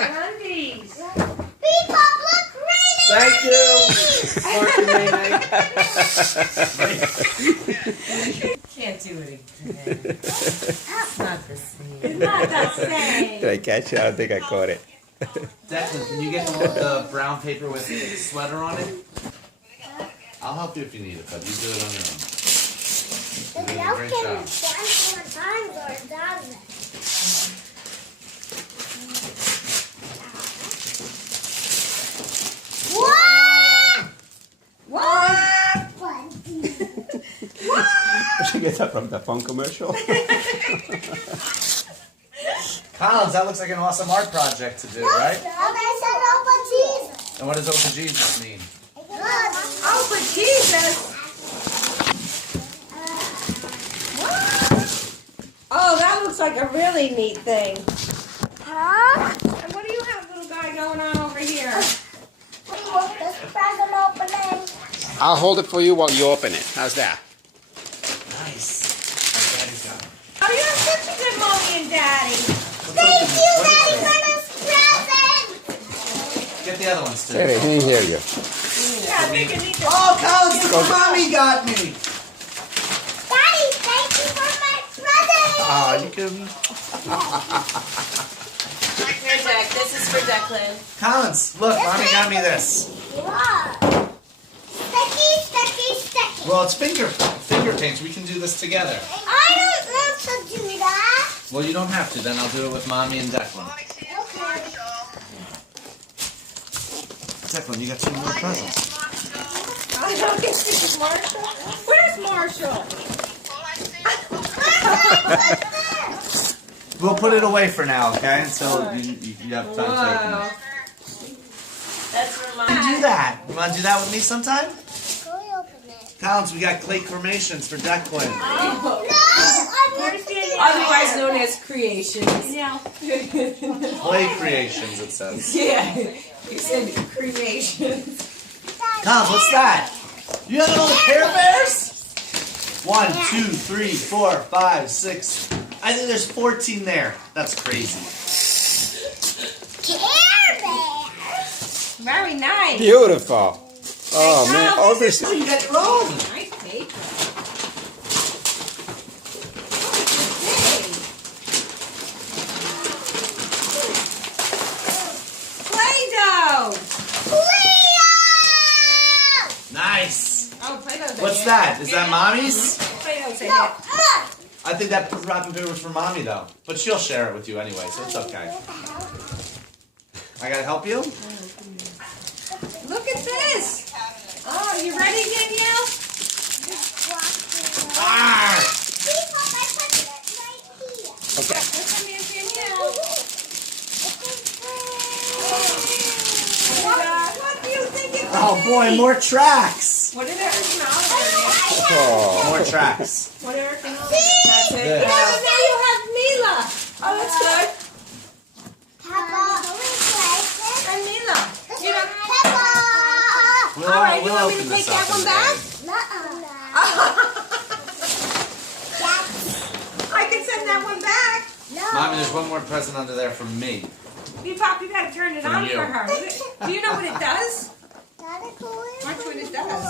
undies. People look pretty. Thank you. Can't do it again. It's not the same. It's not the same. Did I catch it? I don't think I caught it. Declan, can you get the brown paper with the sweater on it? I'll help you if you need it, but you do it on your own. The You're doing a milk great can job. be done 4 times or it doesn't. Did you get that from the phone commercial? Collins, that looks like an awesome art project to do, right? Okay, so open Jesus. And what does Open Jesus mean? Open Jesus. Oh, that looks like a really neat thing. Huh? And what do you have, little guy, going on over here? This present opening. I'll hold it for you while you open it. How's that? Nice. Oh, you're such a good mommy and daddy. Thank you, Daddy, for this present. Get the other ones too. Hey, he didn't hear you. Yeah, I think you need to. Oh, Collins, look what Mommy got me. Daddy, thank you for my present. Oh, you can. Here, Jack. This is for Declan. Collins, look, Mommy got me this. Wow. Sticky, sticky, sticky. Well, it's finger paints. We can do this together. I don't want to do that. Well, you don't have to. Then I'll do it with Mommy and Declan. Okay. Declan, you got 2 more presents. I don't think this is Marshall. Where's Marshall? We'll put it away for now, okay? Until you have time to open Wow. it. That's for Do Mom. that. You want to do that with me sometime? Go open it. Collins, we got clay cremations for Declan. No, I'm understanding. Otherwise known as creations. No. Clay creations, it says. Yeah. You said cremations. Collins, what's that? You have little Care Bears? 1, 2, 3, 4, 5, 6. I think there's 14 there. That's crazy. Care Bear. Very nice. Beautiful. Oh man, all this. Oh, you got your own. Nice paper. Play-Doh. Play-Doh. Nice. Oh, Play-Doh's a What's hit. that? Is that Mommy's? Play-Doh's a No, hit. I think that wrapping paper was for Mommy, though. But she'll share it with you anyway, so it's okay. I gotta help you? Look at this. Oh, you ready, Danielle? Ah! Okay. Look at me and Danielle. What do you think it Oh boy, more tracks. What did Eric know? Oh. More tracks. What did Eric know? That's it. Yeah. Yeah, but now you have Mila. Oh, that's good. And Mila. You know, We'll, all right, you we'll want me open to this take that up one in a back? No. I can send that one back. day. Mommy, there's one more present under there from me. You Pop, you gotta turn it For on you. for her. Do you know what it does? Watch what it does.